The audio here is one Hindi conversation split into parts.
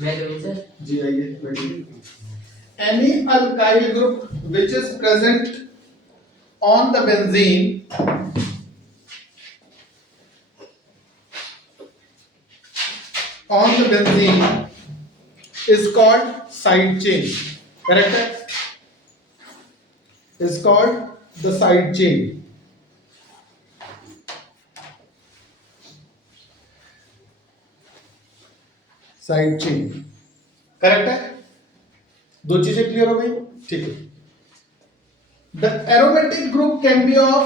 मैं करूं सर? जी आइए बैठिए। Any alkyl group which is present on the benzene is called side chain. Correct? Is called the side chain. Side chain. Correct है? दो चीजें क्लियर हो गई? ठीक है। The aromatic group can be of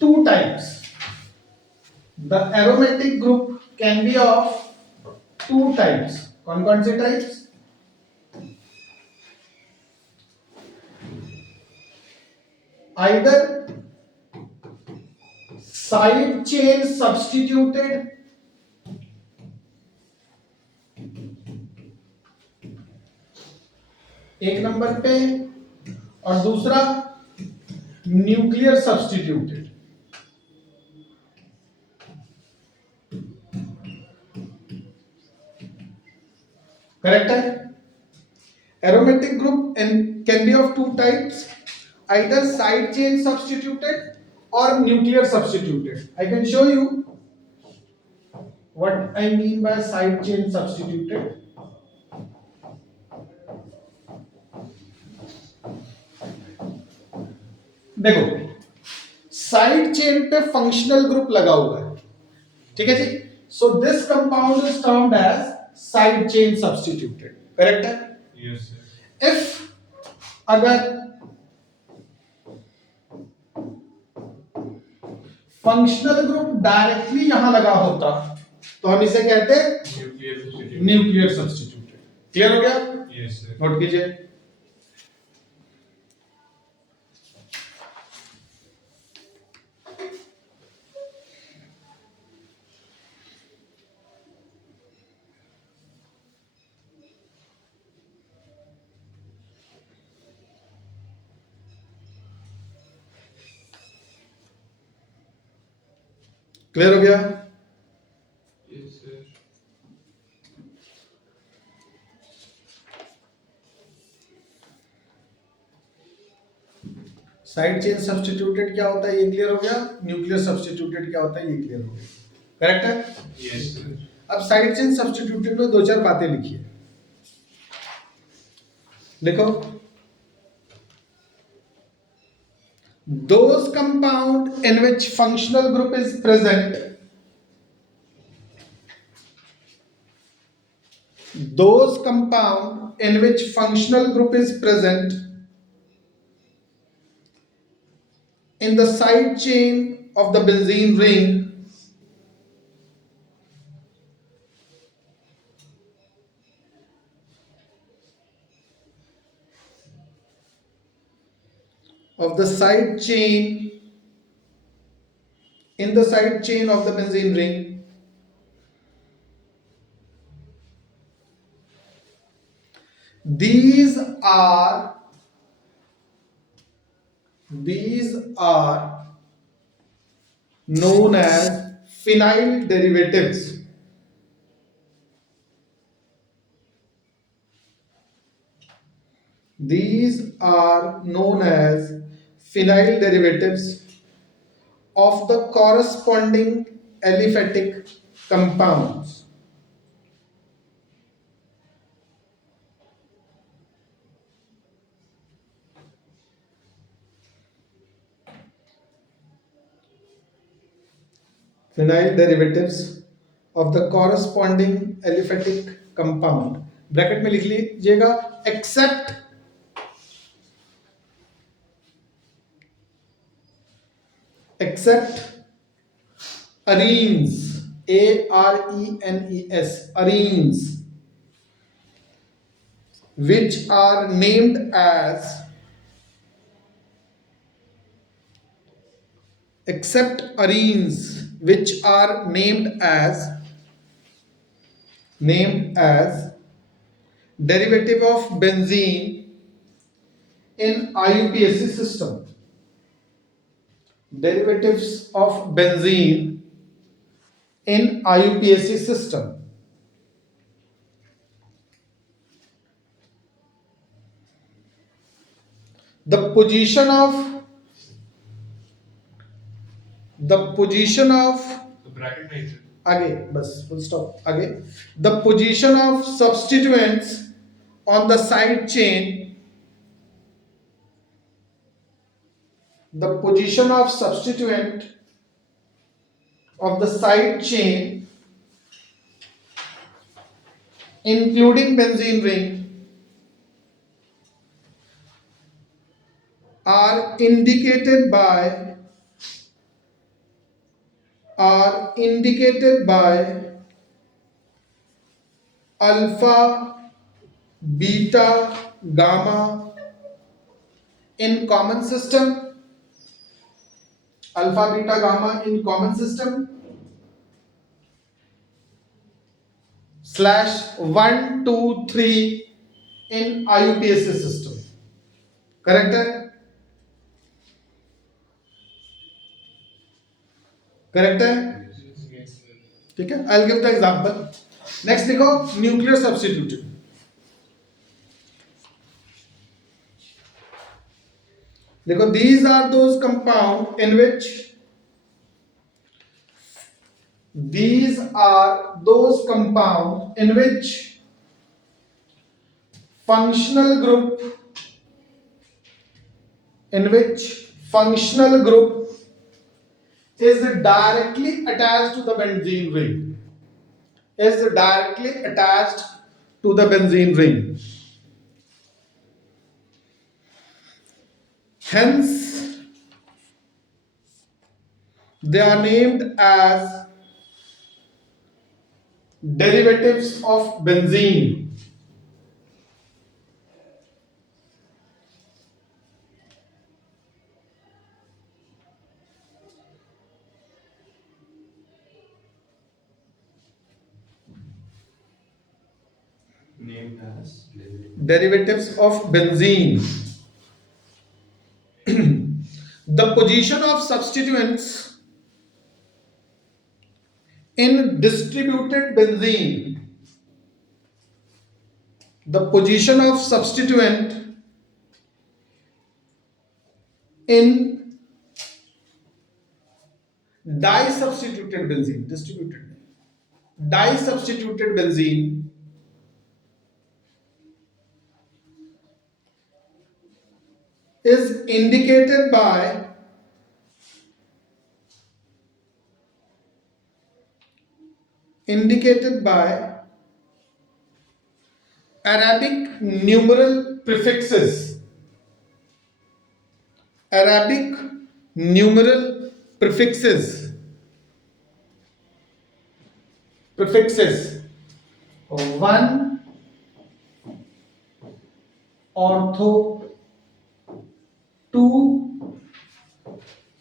two types. The aromatic group can be of two types. कौन से types? Either side chain substituted एक नंबर पे, और दूसरा न्यूक्लियर सब्स्टिट्यूटेड। करेक्ट है? aromatic group and can be of two types, either side chain substituted or nuclear substituted. I can show you what I mean by side chain substituted. देखो, साइड चेन पे फंक्शनल ग्रुप लगा हुआ है, ठीक है जी। So this compound is termed as side chain substituted. Correct है? Yes sir. इफ अगर फंक्शनल ग्रुप डायरेक्टली यहां लगा होता तो हम इसे कहते न्यूक्लियर सब्स्टिट्यूटेड। क्लियर हो गया? Yes sir. नोट कीजिए। क्लियर हो गया? Yes sir. Side chain substituted क्या होता है ये क्लियर हो गया। न्यूक्लियर सब्स्टिट्यूटेड क्या होता है ये क्लियर हो गया। करेक्ट है? Yes sir. अब साइड चेन सब्स्टिट्यूटेड में दो चार बातें लिखिए। लिखो, those compound in which functional group is present, those compound in which functional group is present in the side chain of the benzene ring of the side chain in the side chain of the benzene ring these are known as phenyl derivatives. These are known as phenyl derivatives of the corresponding aliphatic compounds. Phenyl derivatives of the corresponding aliphatic compound. Bracket में लिख लीजिएगा except arenes, arenes, arenes, which are named as except arenes which are named as derivative of benzene in IUPAC system. Derivatives of benzene in IUPAC system. the position of तो ब्रैकेट में ही सर आगे बस फुल स्टॉप आगे the position of substituents on the side chain, the position of substituent of the side chain including benzene ring are indicated by alpha, beta, gamma in common system, alpha, beta, gamma in common system /1 2 3 in IUPAC system. correct है? करेक्ट है? ठीक है, I will give the example. Next देखो न्यूक्लियर सब्स्टिट्यूटेड. देखो these are those compound in which functional group is directly attached to the benzene ring. Hence, they are named as derivatives of benzene. Name as Derivatives of benzene. The position of substituents in distributed benzene. The position of substituent in disubstituted benzene is indicated by Arabic numeral prefixes. One ortho, two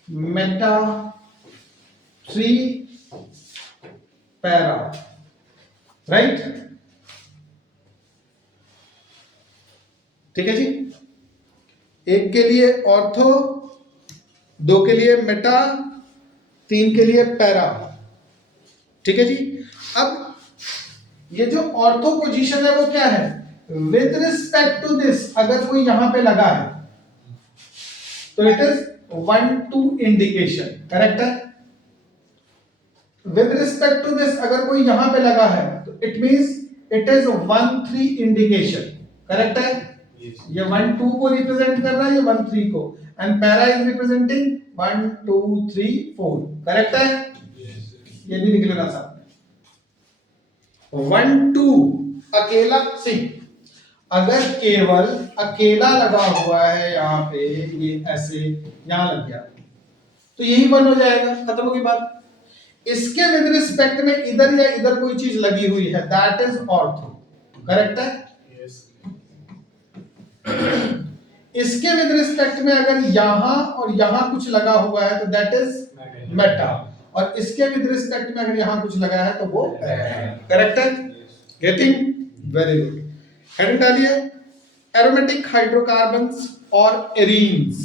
meta, three para. Right? ठीक है जी. एक के लिए ऑर्थो, दो के लिए मेटा, तीन के लिए पैरा. ठीक है जी. अब ये जो ऑर्थो पोजीशन है वो क्या है? विद रिस्पेक्ट टू दिस अगर कोई यहां पे लगा है तो इट इज 1-2 इंडिकेशन. करेक्ट है? विद रिस्पेक्ट टू दिस अगर कोई यहां पे लगा है तो it means it is 1-3 indication. Correct है? ये 1-2 को रिप्रेजेंट कर रहा है, ये 1-3 को, and para is representing 1-2-3-4. Correct है? ये भी लिख लेना साथ में. 1-2 अकेला सी अगर केवल अकेला लगा हुआ है यहां पे, ये ऐसे यहां लग गया तो यही 1 हो जाएगा. खत्म हो गई बात. इसके विद रिस्पेक्ट में इधर या इधर कोई चीज लगी हुई है, दैट इज ऑर्थो. करेक्ट है? इसके विद रिस्पेक्ट में अगर यहां और यहां कुछ लगा हुआ है तो दैट इज मेटा, और इसके विद रिस्पेक्ट में अगर यहां कुछ लगा है तो वो करेक्ट है. गेटिंग? Very good. हेडिंग डालिए एरोमेटिक हाइड्रोकार्बन्स और एरीन्स.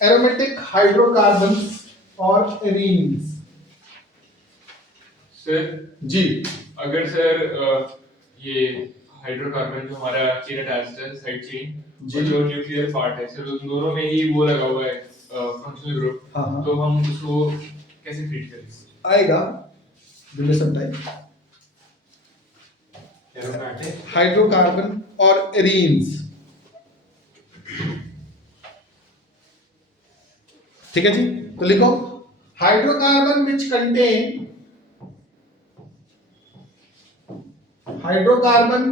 एरोमेटिक हाइड्रोकार्बन्स और एरीन्स. सर जी अगर सर ये हाइड्रोकार्बन जो हमारा चेन अटैच्ड है साइड चेन, जी। और जो न्यूक्लियर पार्ट है, सिर्फ उन दोनों में ही वो लगा हुआ है फंक्शनल ग्रुप। हाँ, हाँ। तो हम उसको कैसे ट्रीट करें? आएगा, give me some time। Aromatic hydrocarbon और एरीन्स, ठीक है जी। तो लिखो hydrocarbon which contain, hydrocarbon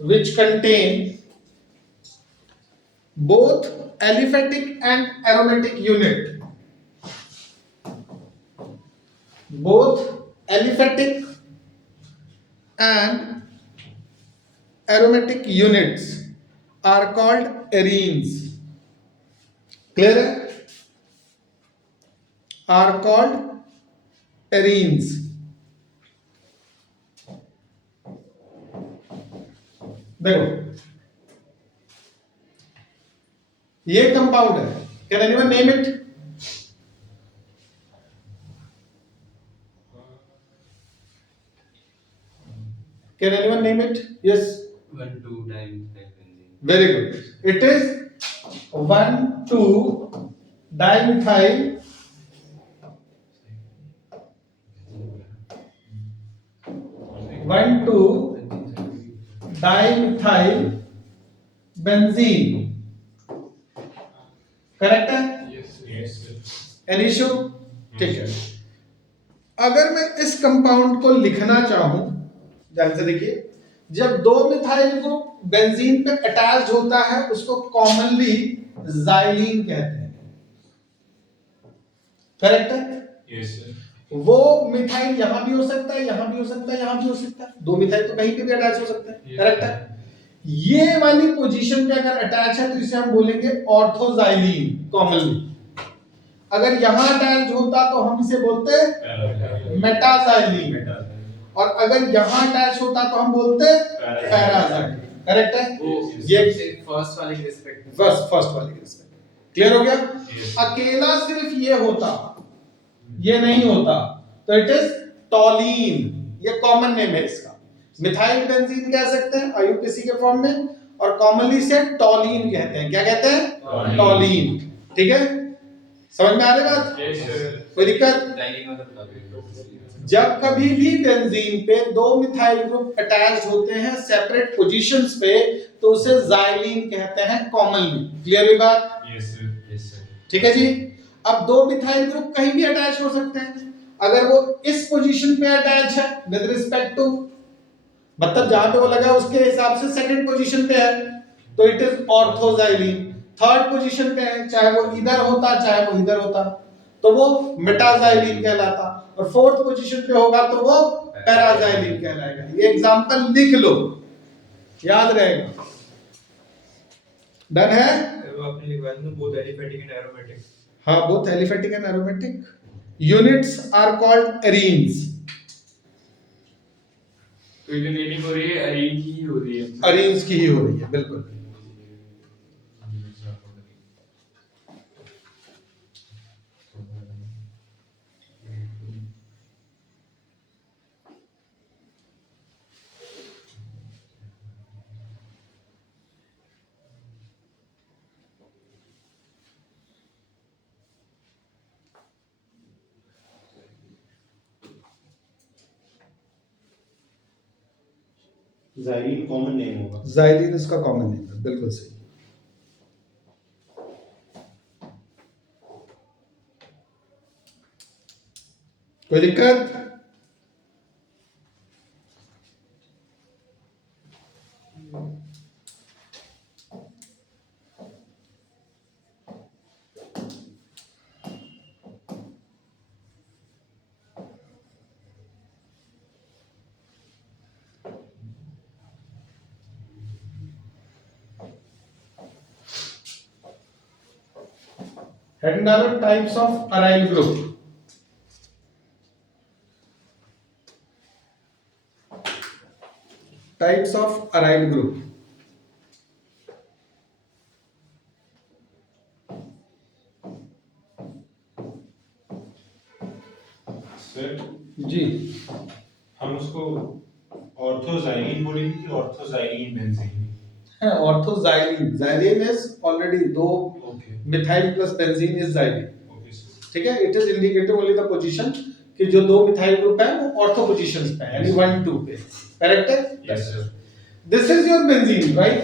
which contain both aliphatic and aromatic unit, both aliphatic and aromatic units are called arenes। clear है? are called arenes। देखो ये कंपाउंड है, can anyone name it? Can anyone name it? Yes, 1,2-dimethylbenzene. very good, it is 1,2-dimethyl 1,2-dimethyl benzene, correct है? Yes any issue? ठीक है। अगर मैं इस कंपाउंड को लिखना चाहूं, ध्यान से देखिए, जब दो मिथाइल ग्रुप बेंजीन पे अटैच होता है उसको कॉमनली जाइलीन कहते हैं, करेक्ट है? यस वो मिथाइल यहां भी हो सकता है, यहां भी हो सकता है, यहां भी हो सकता है, दो मिथाइल तो कहीं पे भी अटैच हो सकता है, करेक्ट है? ये वाली पोजीशन पे अगर अटैच है तो इसे हम बोलेंगे ऑर्थोजाइलीन कॉमनली। अगर यहां अटैच होता तो हम इसे बोलते मेटाजाइलीन, और अगर यहां अटैच होता तो हम बोलते पैराजाइलीन, करेक्ट है? ये फर्स्ट वाले के रिस्पेक्ट में। फर्स्ट वाली केस में क्लियर हो गया? अकेला सिर्फ ये होता, ये नहीं होता, तो इट इज टॉलीन, ये कॉमन नेम है इसका। मिथाइल बेंजीन कह सकते हैं आईयूपीएसी के फॉर्म में, और कॉमनली इसे टॉलीन कहते हैं। क्या कहते हैं? टॉलीन। ठीक है, समझ में आ रही बात? कोई दिक्कत? डाइलिंग मतलब बता दो। जब कभी भी बेंजीन पे दो मिथाइल ग्रुप अटैच्ड होते हैं सेपरेट पोजीशंस पे, तो उसे जाइलीन कहते हैं कॉमनली। क्लियर हुई बात? यस सर ठीक है जी। अब दो मिथाइल ग्रुप कहीं भी अटैच हो सकते हैं, अगर वो इस पोजीशन पे अटैच है विद रिस्पेक्ट टू, मतलब जहां पे वो लगा उसके हिसाब से सेकंड पोजीशन पे है, तो इट इज ऑर्थोजाइलीन। थर्ड पोजीशन पे है, चाहे वो इधर होता चाहे वो इधर होता, तो वो मेटाजाइलीन कहलाता, और फोर्थ पोजीशन पे होगा तो वो पैराजाइलीन कहलाएगा। ये एग्जांपल लिख लो, याद रहेगा। डन है? वो आपने लिखवाया था बोथ एलिफेटिक एंड एरोमेटिक। हाँ, both aliphatic and aromatic units are called arenes. तो ये जो नेमिंग हो रही है अरीन की ही हो रही है। एरीन्स की ही हो रही है, बिल्कुल। जाइलीन कॉमन नेम होगा। जाइलीन इसका कॉमन नेम है, बिल्कुल सही। कोई दिक्कत? हेडिंग डालो types of aryl group. Types of aryl group. Sir जी, हम उसको ऑर्थोजाइलिन बोलेंगे कि ऑर्थोजाइलिन बेंजीन? है ऑर्थोजाइलिन, जाइलिन इज ऑलरेडी दो, okay methyl plus benzene is xylene, okay sir. ठीक है। It is indicating only the position कि जो दो मिथाइल ग्रुप है वो ऑर्थो पोजीशंस पे है, यानी 1 2 पे, करेक्ट है। Yes sir. This is your benzene, right,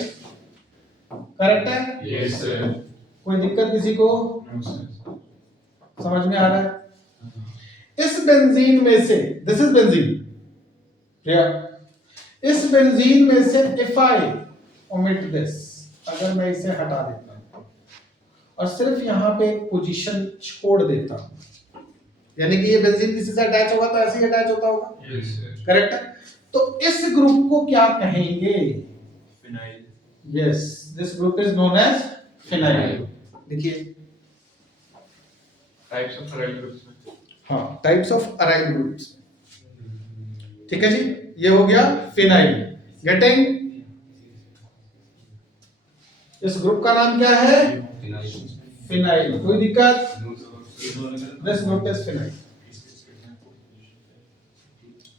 correct है। Yes, sir. कोई दिक्कत किसी को, No, sir. समझ में आ रहा है? इस बेंजीन में से, दिस इज बेंजीन, क्लियर। इस बेंजीन में से इफ आई ओमिट दिस, अगर मैं इसे हटा देता हूं और सिर्फ यहां पे एक पोजीशन छोड़ देता हूं, यानी कि ये बेंजीन किसी से अटैच होगा तो ऐसे ही अटैच होता होगा, Yes, sir. करेक्ट है। तो इस ग्रुप को क्या कहेंगे? Phenyl. Yes, this group is known as phenyl. देखिए, Types of aryl groups में. हाँ, टाइप्स ऑफ अराइल ग्रुप्स, ठीक है जी। ये हो गया फिनाइल, गेटिंग। इस ग्रुप का नाम क्या है? फिनाइल। कोई दिक्कत? दिस ग्रुप इज फिनाइल,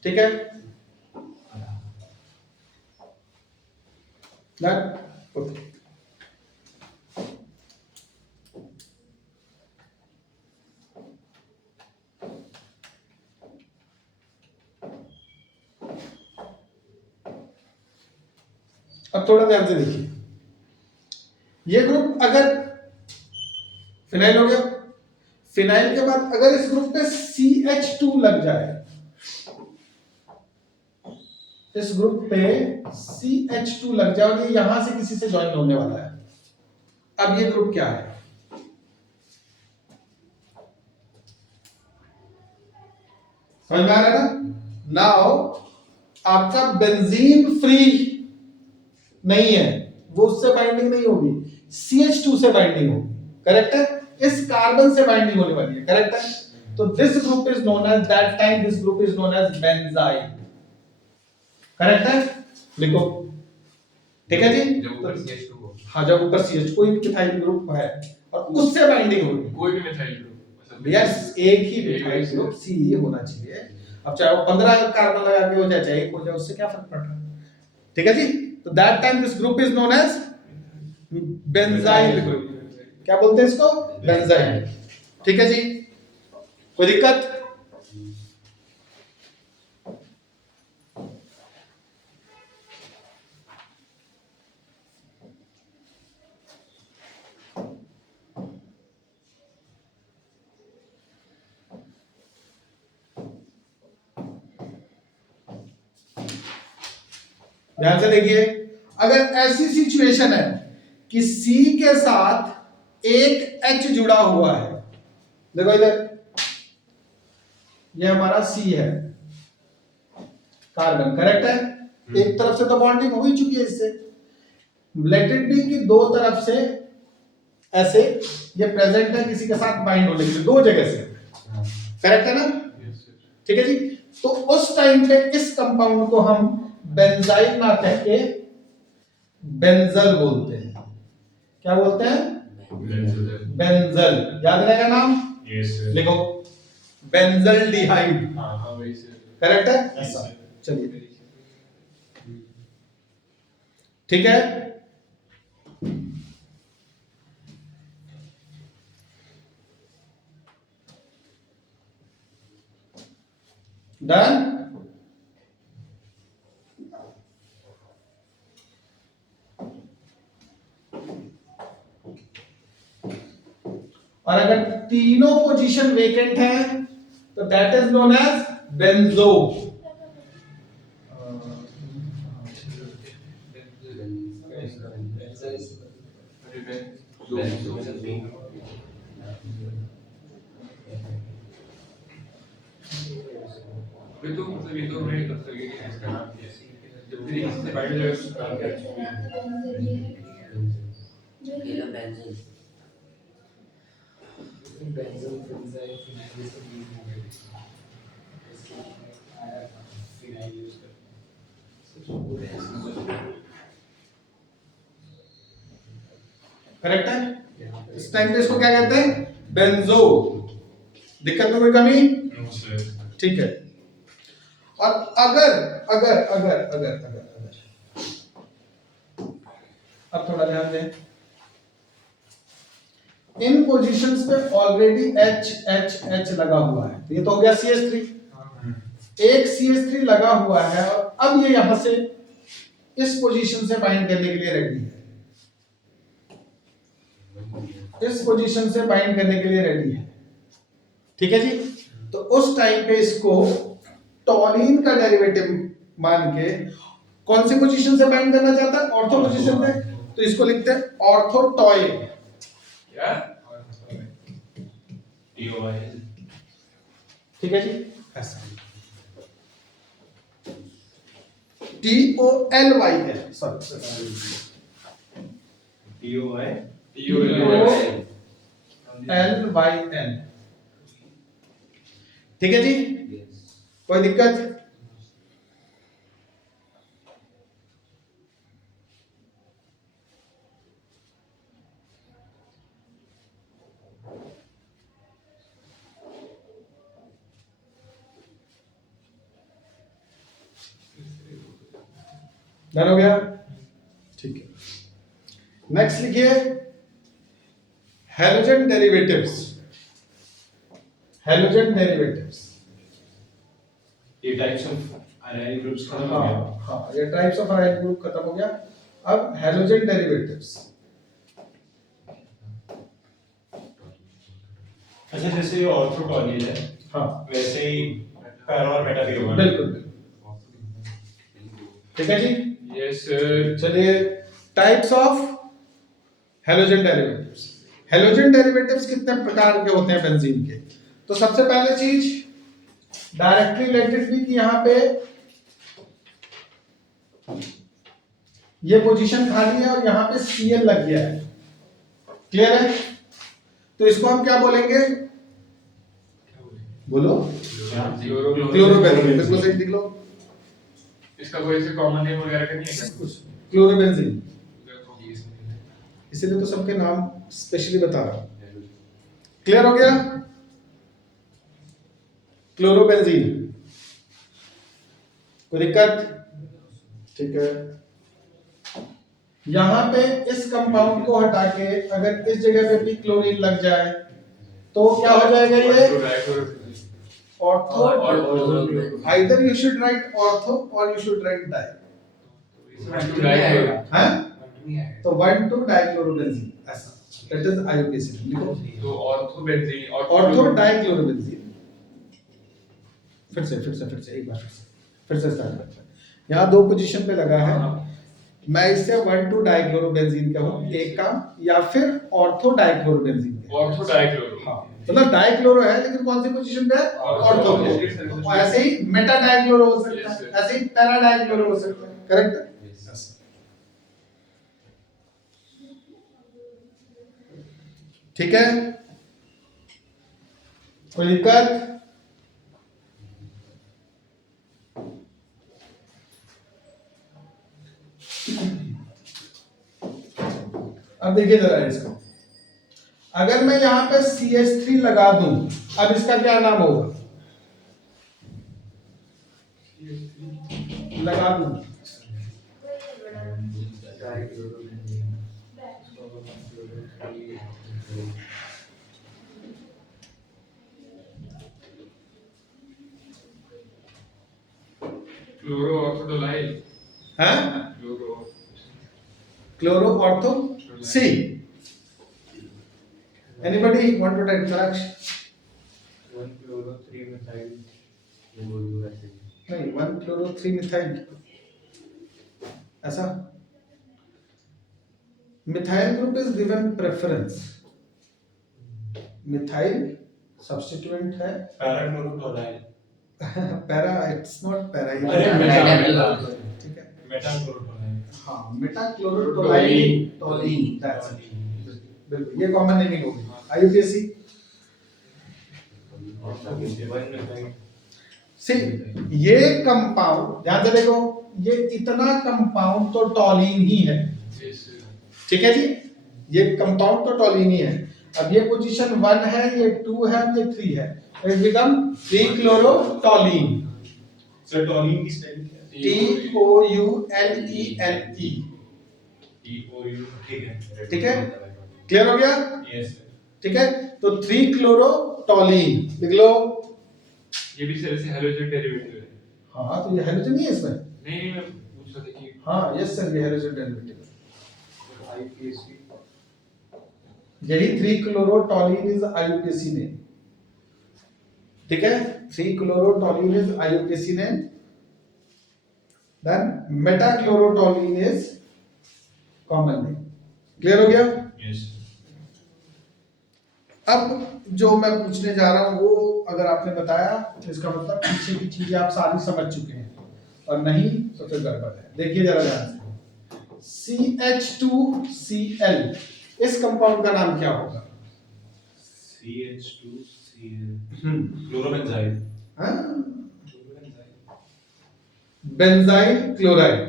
ठीक है। Done, okay. अब थोड़ा ध्यान से देखिए, ये ग्रुप अगर फिनाइल हो गया, फिनाइल के बाद अगर इस ग्रुप पे CH2 लग जाए, इस ग्रुप पे CH2 लग जाए और ये यहां से किसी से ज्वाइन होने वाला है, अब ये ग्रुप क्या है? समझ में आ रहा है ना? नाउ आपका बेंजीन फ्री नहीं है, वो उससे बाइंडिंग नहीं होगी, CH2 से बाइंडिंग होगी, करेक्ट है। इस कार्बन से बाइंडिंग होने वाली है, करेक्ट है। तो this group is known as, that time this group is known as benzyl, correct है। लिखो, ठीक है जी। जब ऊपर CH2 हो, हाँ, जब ऊपर CH कोई मिथाइल ग्रुप है और उससे बाइंडिंग होगी, कोई भी methyl group. मतलब यस, एक ही मिथाइल ग्रुप C होना चाहिए। अब चाहे वो 15 कार्बन लगा के हो जाए, चाहे एक हो जाए, उससे क्या फर्क पड़ रहा है, ठीक है जी। तो that time this group is known as benzyl group. क्या बोलते हैं इसको? बेंजाइल, ठीक है जी। कोई दिक्कत? ध्यान से देखिए, अगर ऐसी सिचुएशन है कि C के साथ एक H जुड़ा हुआ है, देखो इधर, ये हमारा C है, कार्बन, करेक्ट है। एक तरफ से तो बॉन्डिंग हो ही चुकी है इससे, लेट इट बी कि दो तरफ से ऐसे ये प्रेजेंट है किसी के साथ बाइंड होने के लिए, दो जगह से, करेक्ट है ना? Yes, sir. ठीक है जी। तो उस टाइम पे इस कंपाउंड को हम बेंजाइल ना कह के बेंजल बोलते हैं। क्या बोलते हैं? Benzyl. बेंजल, याद रहेगा नाम, यस सर। लिखो, बेंजल्डिहाइड, हाँ हाँ वही sir. करेक्ट है। Yes, sir. चलिए, ठीक है। डन। और अगर तीनों पोजीशन वेकेंट है तो that is known as benzo. अभी तो मतलब ये तो हमें तब तक ये नहीं करना है. जब भी इससे बाइंड हो जाएगा तो काम करें. करेक्ट है। इस टाइम पे इसको क्या कहते हैं? बेंजो। दिक्कत में कोई कमी? No sir. ठीक है। और अगर अगर अगर अगर अगर अगर अब थोड़ा ध्यान दें, इन पोजीशंस पे ऑलरेडी H H H लगा हुआ है, तो ये तो हो गया CH3, एक CH3 लगा हुआ है और अब ये यहां से इस पोजीशन से बाइंड करने के लिए रेडी है, इस पोजीशन से बाइंड करने के लिए रेडी है, ठीक है जी। तो उस टाइम पे इसको टॉलिन का डेरिवेटिव मान के कौन सी पोजीशन से बाइंड करना चाहता है, ऑर्थो पोजीशन पे, तो इसको लिखते हैं ऑर्थोटॉय, क्या TOI ठीक है जी, ऐसा TOLYL, सॉरी TOI LYL, ठीक है जी, Yes. कोई दिक्कत? डन हो गया, ठीक है। नेक्स्ट लिखिए हैलोजन डेरिवेटिव्स, हैलोजन डेरिवेटिव्स, ये टाइप्स ऑफ आयनिक ग्रुप्स खत्म हो हाँ गया। हाँ, ये टाइप्स ऑफ आयन ग्रुप खत्म हो गया। अब हैलोजन डेरिवेटिव्स, अच्छा, जैसे ये ऑर्थोटॉलिन है, हाँ वैसे ही पैरा और मेटा भी होगा। बिल्कुल बिल्कुल, ठीक है जी। Yes sir. चलिए types of halogen derivatives, halogen derivatives कितने प्रकार के होते हैं बेंजीन के? तो सबसे पहले चीज डायरेक्टली रिलेटेड भी कि यहाँ पे ये पोजीशन खाली है और यहाँ पे Cl लग गया है, क्लियर है? तो इसको हम क्या बोलेंगे, बोलो? क्लोरोबेंजीन, बिल्कुल सही, लिख लो। इसका कोई ऐसे कॉमन नेम वगैरह का नहीं है क्या? क्लोरोबेंजीन, इसीलिए तो सबके नाम स्पेशली बता रहा हूं। क्लियर हो गया? क्लोरोबेंजीन, कोई दिक्कत? ठीक है। यहां पे इस कंपाउंड को हटा के अगर इस जगह पे भी क्लोरीन लग जाए तो क्या हो जाएगा ये? Ortho, either you should write ortho और यू शुड राइट डाई, हैं? तो 1,2 डाइक्लोरोबेंजीन, ऐसा, दैट इज IUPAC, लिखो। तो ऑर्थोबेंजीन, ऑर्थो डाइक्लोरोबेंजीन, फिर से एक बार फिर से स्टार्ट करते हैं। यहाँ दो पोजीशन पे लगा है, मैं इसे 1,2 डाइक्लोरोबेंजीन कहूँ एक काम, या फिर ऑर्थो डाइक्लोरोबेंजीन कहूँ। ऑर्थो डाइक्लोरो, हाँ, मतलब डाइक्लोरो है लेकिन कौन सी पोजीशन पे है? ऑर्थो पे। तो ऐसे ही मेटा डाइक्लोरो हो सकता है, ऐसे ही पैरा डाइक्लोरो हो सकता है, करेक्ट? ठीक है, कोई दिक्कत? अब देखिए जरा इसको, अगर मैं यहां पे CH3 लगा दूं, अब इसका क्या नाम होगा? लगा दूं, क्लोरो ऑर्थोडोलाइल, हैं? Chloro chloro ortho C। Anybody want to write correction? 1 chloro 3 methyl नहीं, 1 chloro 3 methyl, ऐसा। Methyl group is given preference, methyl substituent है, para chlorotolyl, para, it's not para, अरे मेटा, ठीक है, मेटा क्लोरोटॉलाइल, हाँ, meta chlorotoluene, toluene, that's it, बिल्कुल, ये कॉमन नेमिंग होगी। IUPAC सी, ये कंपाउंड ध्यान से देखो, ये इतना कंपाउंड तो टॉलिन ही है, ठीक है जी, ये कंपाउंड तो टॉलिन ही है। अब ये पोजीशन 1 है, ये 2 है, ये 3 है, इट बिकम 3 क्लोरोटॉलिन। सर टॉलिन की स्पेलिंग क्या है? TOULENE। TOU ठीक है। ठीक है, क्लियर हो गया? Yes sir. ठीक है, तो 3 क्लोरोटोलीन लिख लो। ये भी सर ऐसे हैलोजन डेरिवेटिव है। हाँ तो ये हाइड्रोजन नहीं है इसमें? नहीं नहीं, मैं पूछ रहा था कि हाँ यस सर, ये हाइड्रोजन डेरिवेटिव है। IUPAC यही 3 क्लोरोटोलीन इज IUPAC नेम। ठीक है, 3 chlorotoluene is IUPAC name. Then meta chlorotoluene is common name. Clear हो गया? यस। अब जो मैं पूछने जा रहा हूं वो अगर आपने बताया तो इसका मतलब पीछे की चीजें आप सारी समझ चुके हैं, और नहीं तो फिर गड़बड़ है। देखिए जरा ध्यान से, CH2Cl इस कंपाउंड का नाम क्या होगा? CH2Cl chlorobenzyl. Benzyl chloride.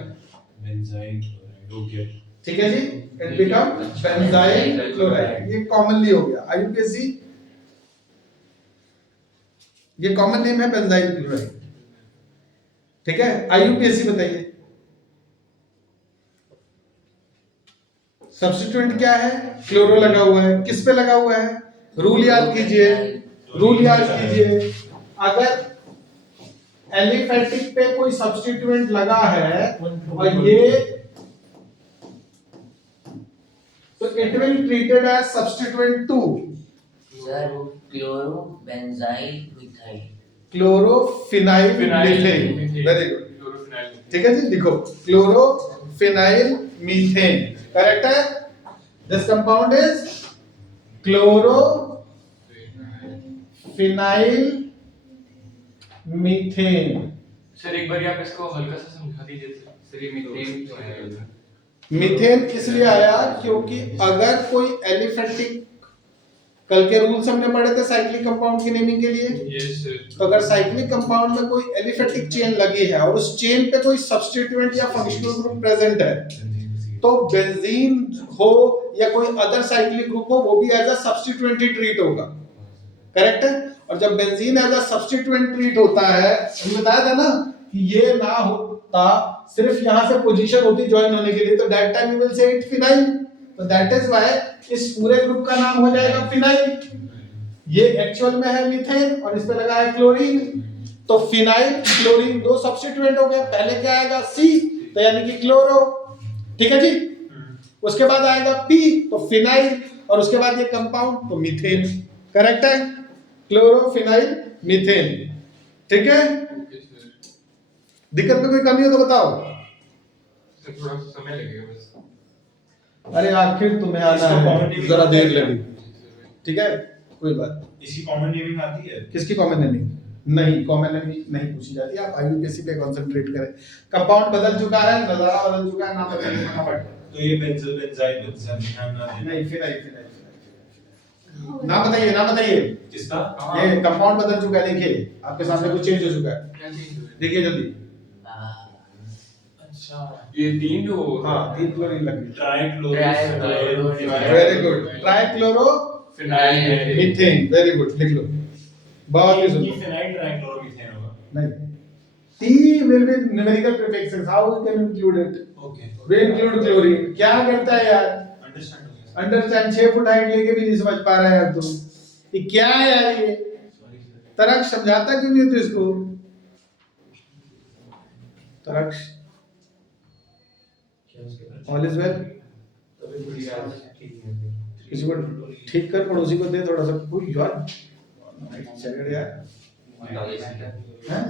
Benzyl chloride okay. ठीक है जी, इट बिकम बेंजाइल क्लोराइड। ये कॉमनली हो गया IUPAC, ये कॉमन नेम है बेंजाइल क्लोराइड। ठीक है, IUPAC बताइए सब्स्टिट्यूएंट क्या है? क्लोरो लगा हुआ है, किस पे लगा हुआ है? रूल याद कीजिए, रूल याद कीजिए, अगर एलिफेटिक पे कोई सब्स्टिट्यूएंट लगा है और ये तो it will treated as substituent to sir chloro benzyl methyl chlorophenyl methane. Very good, chlorophenyl. ठीक है जी, लिखो क्लोरोफिनाइल मीथेन, करेक्ट है। This compound is chlorophenyl methane. Sir एक बार आप इसको हल्का सा समझा दीजिए सर, ये मीथेन क्यों आया? मीथेन इसलिए आया क्योंकि अगर कोई एलिफेटिक, कल के रूल्स हमने पढ़े थे साइक्लिक कंपाउंड की नेमिंग के लिए, यस सर। तो अगर साइक्लिक कंपाउंड में कोई एलिफेटिक चेन लगी है और उस चेन पे कोई सब्स्टिट्यूएंट या फंक्शनल ग्रुप प्रेजेंट है, तो बेंजीन हो या कोई अदर साइक्लिक ग्रुप हो, वो भी एज अ सब्स्टिट्यूएंट ही ट्रीट होगा। करेक्ट है? और जब benzene as a substituent treat होता है, हमने बताया था ना कि ये ना होता, सिर्फ यहां से पोजीशन होती ज्वाइन होने के लिए, तो that time we will say it phenyl. तो दैट इज व्हाई इस पूरे ग्रुप का नाम हो जाएगा फिनाइल। ये एक्चुअल में है मीथेन और इस पे लगा है क्लोरीन, तो फिनाइल क्लोरीन दो सब्स्टिट्यूएंट हो गए। पहले क्या आएगा? C, तो यानी कि क्लोरो। ठीक है जी, उसके बाद आएगा P, तो फिनाइल, और उसके बाद ये कंपाउंड तो मीथेन। करेक्ट है? Chlorophenyl methane. ठीक है, ओके सर। दिक्कत में कोई कमी हो तो बताओ। सर थोड़ा सा समय लगेगा बस। अरे आखिर तुम्हें आना इसको common है, naming जरा देर होता है लगी। ठीक है, कोई बात नहीं। इसकी कॉमन नेमिंग आती है? किसकी कॉमन नेमिंग? नहीं, कॉमन नेमिंग नहीं पूछी जाती। आप IUPAC पे कंसंट्रेट करें। कंपाउंड बदल चुका है, नजारा बदल चुका है, नाम बदलने का फटाफट। तो ये बेंजल बेंजाइल बेंजाइल ध्यान ना देना। नहीं, फिनाइल फिनाइल नाम बताइए, नाम बताइए। किसका? ये कंपाउंड बदल चुका है, देखिए आपके सामने कुछ चेंज हो चुका है, क्या चीज है? देखिए जल्दी। अच्छा, ये तीन जो हाँ, 3 क्लोरीन लग गई। Trichloro very good, trichloro phenyl है। मीथेन। वेरी गुड, लिख लो। बहुत ही ये सुंदर। फिनाइल ट्राइक्लोरोमीथेन होगा। नहीं, T will be numerical prefixes. How we can include it? Okay. We include chlorine. क्या करता है यार? अंडरस्टैंड हो गया। अंडरस्टैंड 6 फुट हाइट लेके भी नहीं समझ पा रहा है यार तुम। ये क्या है यार ये? Sorry sir. तरक्ष समझाता क्यों नहीं तो इसको? तरक्ष, ऑल इज वेल? तभी थोड़ी याद ठीक है। किसी को ठीक कर, पड़ोसी को दे थोड़ा सा। कोई यार चल यार, हैं?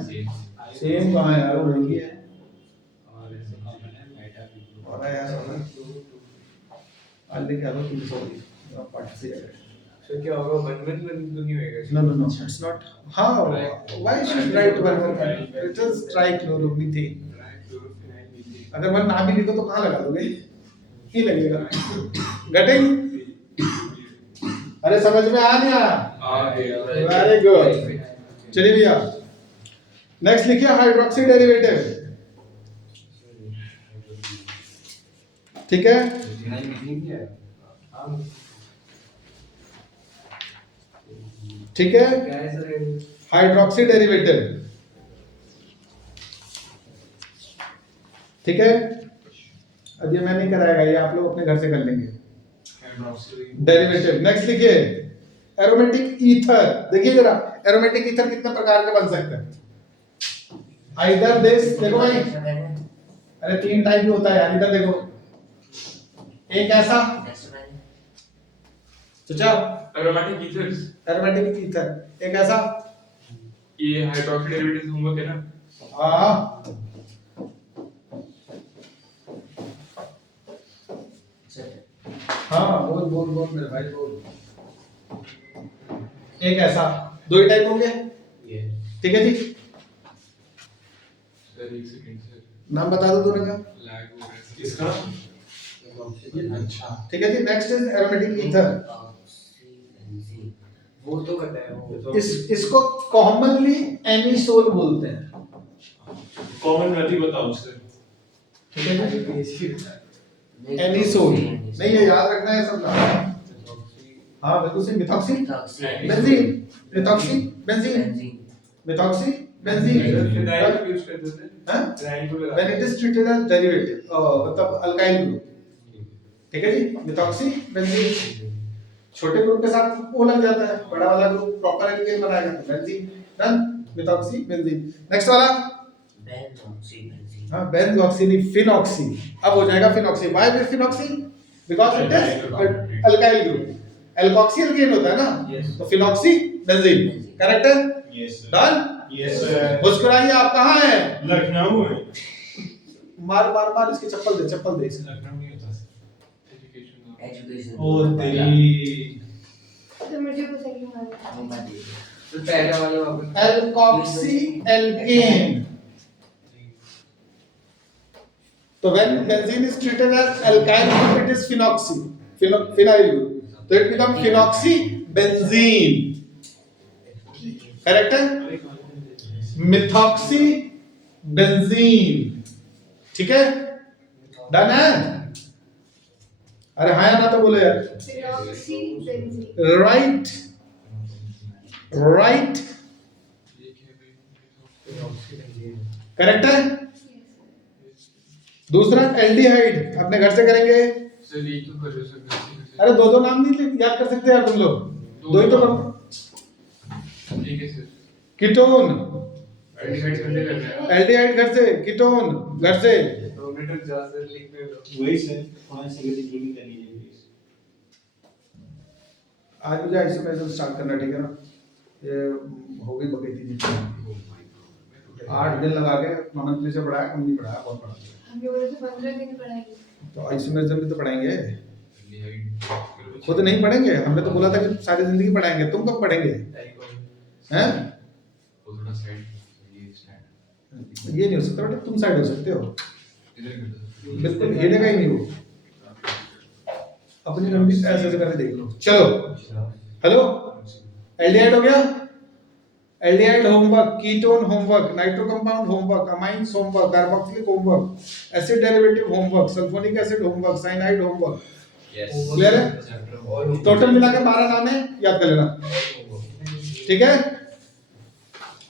सेम कहाँ है यार? वो वही है। और यार अलग क्या हो तुम सब पार्ट से है। सर क्या होगा? वन तो नहीं होएगा? No, no, no. It's not. How? Why should write one? It is trichloromethane. Chlorophenyl methane. अगर वन ना भी लिखो तो कहाँ लगा दोगे? ही लगेगा। गटिंग? अरे समझ में आ नहीं आया? आ गया। Very good. चलिए भैया, नेक्स्ट लिखिए हाइड्रोक्सी डेरिवेटिव। ठीक है, ठीक है, क्या है सर? Hydroxy derivative. ठीक है, अब ये मैं नहीं कराएगा, ये आप लोग अपने घर से कर लेंगे। डेरिवेटिव नेक्स्ट लिखिए, एरोमेटिक ईथर। देखिए जरा एरोमेटिक ईथर कितने प्रकार के बन सकते हैं। आइदर दिस, देखो भाई, अरे 3 टाइप भी होता है यार, इधर देखो, एक ऐसा सोचा एरोमेटिक ईथर्स, एरोमेटिक ईथर, एक ऐसा, ये हाइड्रोक्सी डेरिवेटिव्स होमवर्क है ना। हाँ हाँ, बोल बोल बोल मेरे भाई बोल। एक ऐसा, 2 ही टाइप होंगे, ये ठीक है जी। सर एक सेकंड सर, नाम बता दो दोनों का, लैग हो रहा है इसका अच्छा ठीक है जी। Next is aromatic ether. वो तो पता है वो इसको कॉमनली एनिसोल बोलते हैं, कॉमन नदी बताओ सर। ठीक है जी। IPAC एनिसोल नहीं, ये याद रखना है सब ना। हाँ बिल्कुल सही, methoxy benzene, methoxy benzene, methoxy benzene. Phenyl use करते थे, हाँ? फिनाइल को When it is treated as derivative, मतलब अल्काइल ग्रुप, ठीक है जी। मिथॉक्सी बेंजीन, छोटे ग्रुप के साथ वो लग जाता है, बड़ा वाला ग्रुप प्रॉपर एल्केन बनाएगा तो benzene, done, methoxy benzene. Next वाला हाँ, बेंजॉक्सी नहीं, फिनॉक्सी। अब हो जाएगा phenoxy. Why with phenoxy? Because it is alkyl group. Alkoxy alkane होता है ना, Yes. तो फिनॉक्सी बेंजीन, करेक्ट है, yes sir. Done. Yes sir. मुस्कुराइए, आप कहाँ हैं? लखनऊ में। मार मार मार, इसकी चप्पल दे, चप्पल दे इसकी। लखनऊ नहीं होता सर। एजुकेशन ओ तेरी। तो मुझे कुछ नहीं मालूम। तो पहला वाला वापस एल्कोक्सी एल्केन। तो when benzene is treated as alkyl group, it is phenoxy, phenyl group, so it becomes phenoxy benzene, correct है? मिथॉक्सी बेंजीन, ठीक है, डन है। अरे हाँ या ना तो बोलो यार। Phenoxy benzene. राइट राइट, ये क्या है करेक्ट है। दूसरा एल्डिहाइड, अपने घर से करेंगे। सर, ये क्यों कर रहे हो सर? अरे 2 नाम नहीं याद कर सकते यार तुम लोग, 2 ही तो करो। ठीक है सर। कीटोन, एल्डिहाइड करते कर रहे हैं। एल्डिहाइड घर से, कीटोन घर से। 2 मिनट जा सर लिखने दो। वही सर, 5 सेकंड जूम कर लीजिए प्लीज। आज मुझे आइसोमेरिज्म स्टार्ट करना, ठीक है ना। ये हो गई बकैती जी, 8 दिन लगा के ममनप्री से पढ़ाया, कम नहीं पढ़ाया, बहुत पढ़ा। हम लोगों ने तो 15 दिन पढ़ाएंगे। तो आइसोमेरिज्म भी तो पढ़ाएंगे, एल्डिहाइड खुद नहीं पढ़ेंगे। हमने तो बोला था कि सारी जिंदगी पढ़ाएंगे, तुम कब पढ़ेंगे हैं? वो थोड़ा साइड ये स्टैंड ये नहीं हो सकता बेटा, तुम साइड हो सकते हो, इधर कर दो। बिल्कुल हिलेगा ही नहीं वो। अपनी लंबी ऐसे ऐसे करके देख लो। चलो हेलो, एल्डिहाइड हो गया, aldehyde homework, ketone homework, nitro compound homework, amines homework, carboxylic homework, acid derivative homework, sulphonic acid homework, cyanide homework, clear है। टोटल मिला के 12 नाम है, याद कर लेना, ठीक है।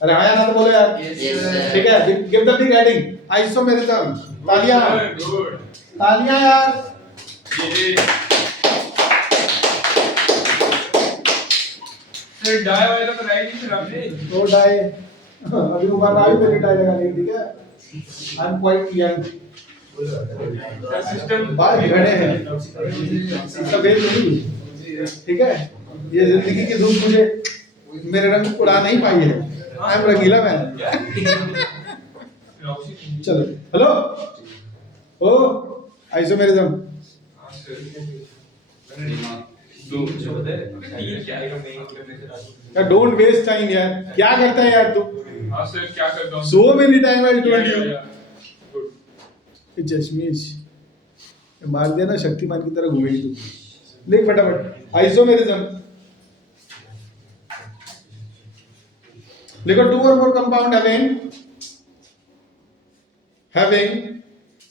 अरे हाँ यार, तो बोलो यार, Yes, sir. ठीक है। Give the big heading, isomerism, तालियां गुड। तालियां यार। ये सर डाई वाला तो राइट ही सर आपने। दो डाई, अभी ऊपर आई मेरी डाई लगा ली, ठीक है। I am quite young, sir system बाल झड़े हैं, सफेद नहीं, ठीक है। ये जिंदगी की धूप मुझे मेरे रंग उड़ा नहीं पाई है, आई एम रंगीला मैन। चलो हेलो, ओ आइसोमेरिज्म, हां सर। दो जो पता है ये क्या है मेन यार डोंट वेस्ट टाइम यार, क्या करता है यार तू? हां सर, क्या करता हूं? So many time I told you. Good. ये चश्मिश मार दिया ना, शक्तिमान की तरह घूमेगी तू। लिख फटाफट, आइसोमेरिज्म लिखो, 2 or more compound having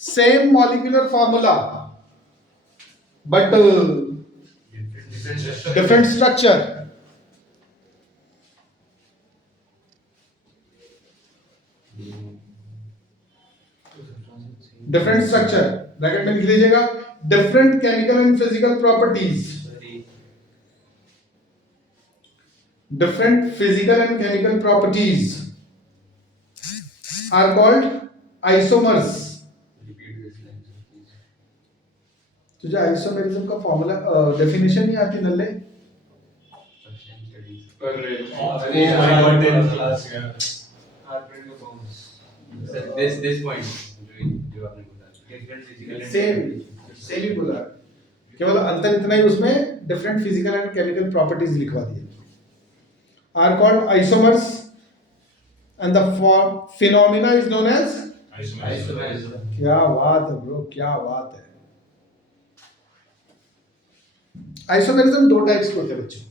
same molecular formula but different structure. Different structure bracket में लिख लीजिएगा, different chemical and physical properties, different physical and chemical properties are called isomers. तुझे आइसोमेरिज्म का फॉर्मूला डेफिनेशन नहीं आती नल्ले? अरे I got 10 class यार. This point जो आपने बोला different physical and सेम ही बोला, केवल अंतर इतना ही उसमें different physical and chemical properties लिखवा दिए, are called isomers and the phenomena is known as Isomerism. क्या बात है ब्रो, क्या बात है। आइसोमेरिज्म दो टाइप्स के होते हैं बच्चों,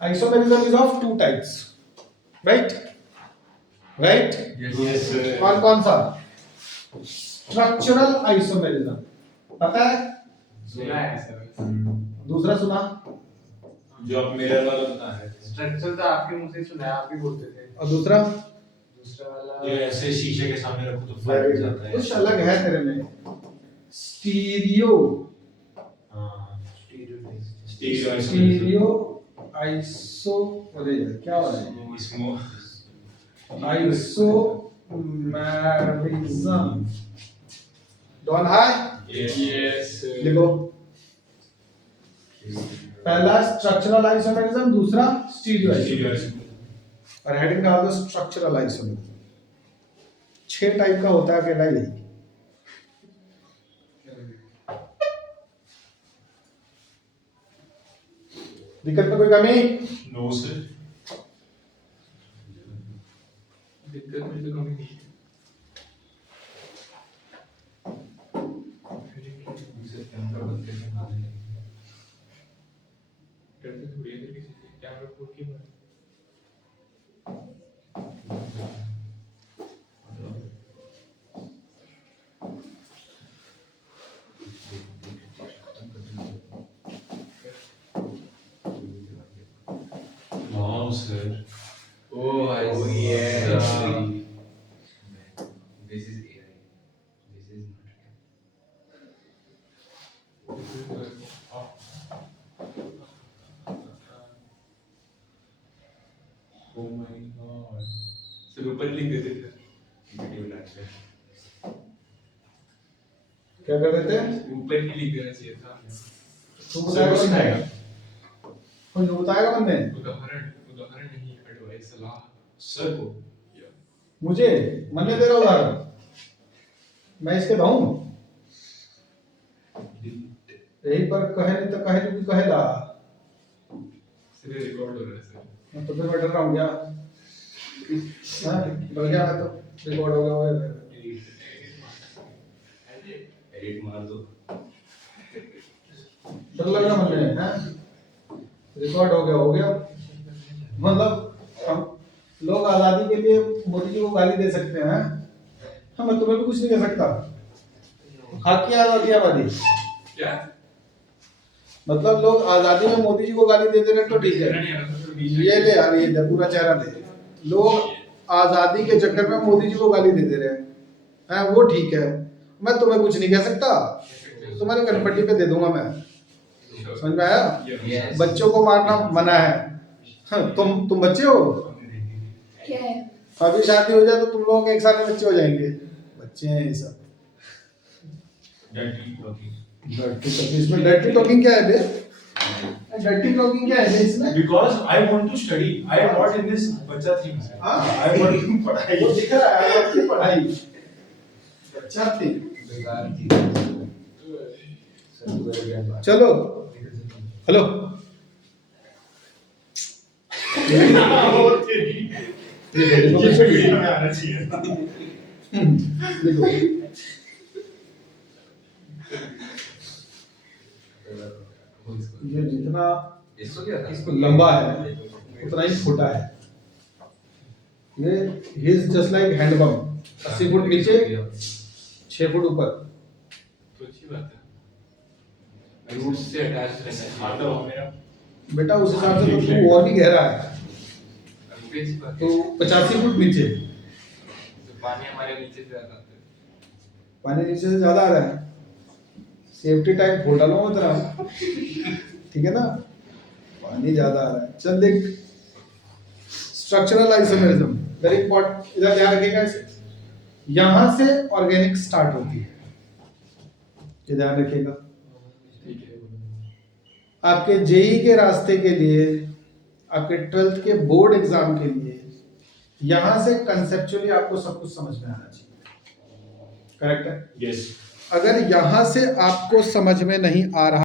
isomerism is of two types, right? Yes sir. कौन कौन सा? स्ट्रक्चरल आइसोमेरिज्म पता है, सुना है सर। दूसरा सुना, जो आप मिरर वाला बता रहे थे. स्ट्रक्चर तो आपके मुंह से सुना है, आप ही बोलते थे। और दूसरा दूसरा वाला जो ऐसे शीशे के सामने रखो तो फट जाता है. कुछ अलग है तेरे में, स्टीरियो हाँ. स्टीरियो स्टीरियो आइसो, अरे यार क्या हो रहा है, आइसोमेरिज्म डॉन हाय Yes. लिखो, पहला स्ट्रक्चरल आइसोमेरिज्म, दूसरा स्टीरियो आइसोमेरिज्म, और हेडिंग डाल दो स्ट्रक्चरल आइसोमेरिज्म। 6 टाइप का होता है अकेला ही। दिक्कत में कोई कमी? No sir. दिक्कत में तो कमी नहीं है। डरते थोड़ी है किसी से, कैमरा खोल के मार। Wow sir. Oh, I Oh, see. yes. This is AI. This is Oh my god. सब ऊपर लिख देते थे वीडियो बनाते क्या कर देते हैं? ऊपर ही लिख देना चाहिए था तू बताएगा कुछ बंदे? नहीं। कोई बताएगा बंदे? उदाहरण नहीं एडवाइस सलाह Sir को. मुझे मन ने तेरा उदाहरण, मैं इसके भाऊ यही पर कहे नहीं तो कहे नहीं कहेला, सिर्फ रिकॉर्ड हो रहा है सर मैं तो फिर मैं डर रहा हूँ क्या? हाँ, डर गया मैं तो, रिकॉर्ड हो गया वो। एडिट मार दो डर लग रहा मन में, हाँ? रिकॉर्ड हो गया। मतलब हम लोग आजादी के लिए मोदी जी को गाली दे सकते हैं, हाँ? मैं तुम्हें भी कुछ नहीं कह सकता। खाकी आजादी आबादी, क्या मतलब लोग आजादी में मोदी जी को गाली दे दे रहे तो ठीक है, नहीं आ रहा था बीच ये ले यार, ये ले पूरा चेहरा ले। लोग आजादी के चक्कर में मोदी जी को गाली दे रहे हैं, वो ठीक है, मैं तुम्हें कुछ नहीं कह सकता, तुम्हारे कनपट्टी पे दे दूंगा मैं। समझ में आया? Yes. बच्चों को मारना मना है, हाँ, तुम बच्चे हो, क्या है? अभी शादी हो जाए तो तुम लोगों के एक साल में बच्चे हो जाएंगे, बच्चे हैं ये सब। Dirty talking. डर्टी टॉकिंग, इसमें डर्टी टॉकिंग क्या है बे? डर्टी टॉकिंग क्या है बे इसमें? Because I want to study. I am not in this बच्चा thing. हाँ? I want to पढ़ाई. वो दिख रहा है आपकी पढ़ाई, बच्चा थी। बेकार चीज चलो हेलो, ये वीडियो में आना चाहिए था. देखो ये जितना इसको क्या था इसको लंबा है उतना ही छोटा है। ये he is just like hand pump, 80 foot नीचे 6 फुट ऊपर। तो अच्छी बात है रूट से अटैच रहना हाँ चाहिए तो मेरा बेटा उस हिसाब से तो तू और भी गहरा है, obvious सी बात तो है। 85 फुट नीचे, तो पानी हमारे नीचे से ज्यादा आता है। पानी नीचे से ज्यादा आ रहा है, सेफ्टी टैंक खोल डालो मैं तेरा, ठीक है ना, पानी ज्यादा आ रहा है। चल देख, स्ट्रक्चरल आइसोमेरिज्म वेरी इंपॉर्टेंट, इधर ध्यान रखिएगा इसे, यहां से ऑर्गेनिक स्टार्ट होती है, ये ध्यान रखिएगा। ठीक है। आपके जेई के रास्ते के लिए, आपके 12th के बोर्ड एग्जाम के लिए, यहां से कंसेप्चुअली आपको सब कुछ समझ में आना चाहिए, करेक्ट है? Yes. अगर यहां से आपको समझ में नहीं आ रहा